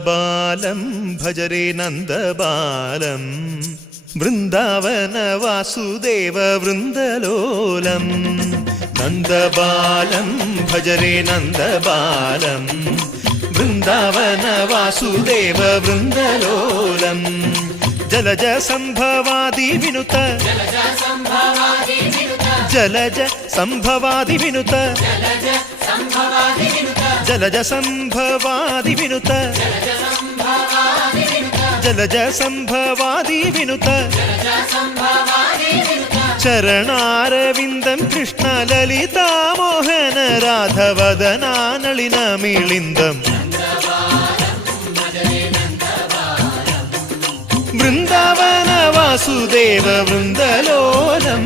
നന്ദബാലം ഭജരേ നന്ദബാലം Vrindavana Vasudeva വൃന്ദലോലം നന്ദബാലം ഭജരേ നന്ദബാലം Vrindavana Vasudeva വൃന്ദലോലം Jalaja സംഭവാദി വിനുത Jalaja സംഭവാദി വിനുത Jalaja സംഭവാദി വിനുത Jalaja സംഭവാദി വിനുത ചരണാരവിന്ദം Krishna ലളിതാമോഹന രാധവദനാനളിനമിളിന്ദം Vrindavana Vasudeva വൃന്ദലോലം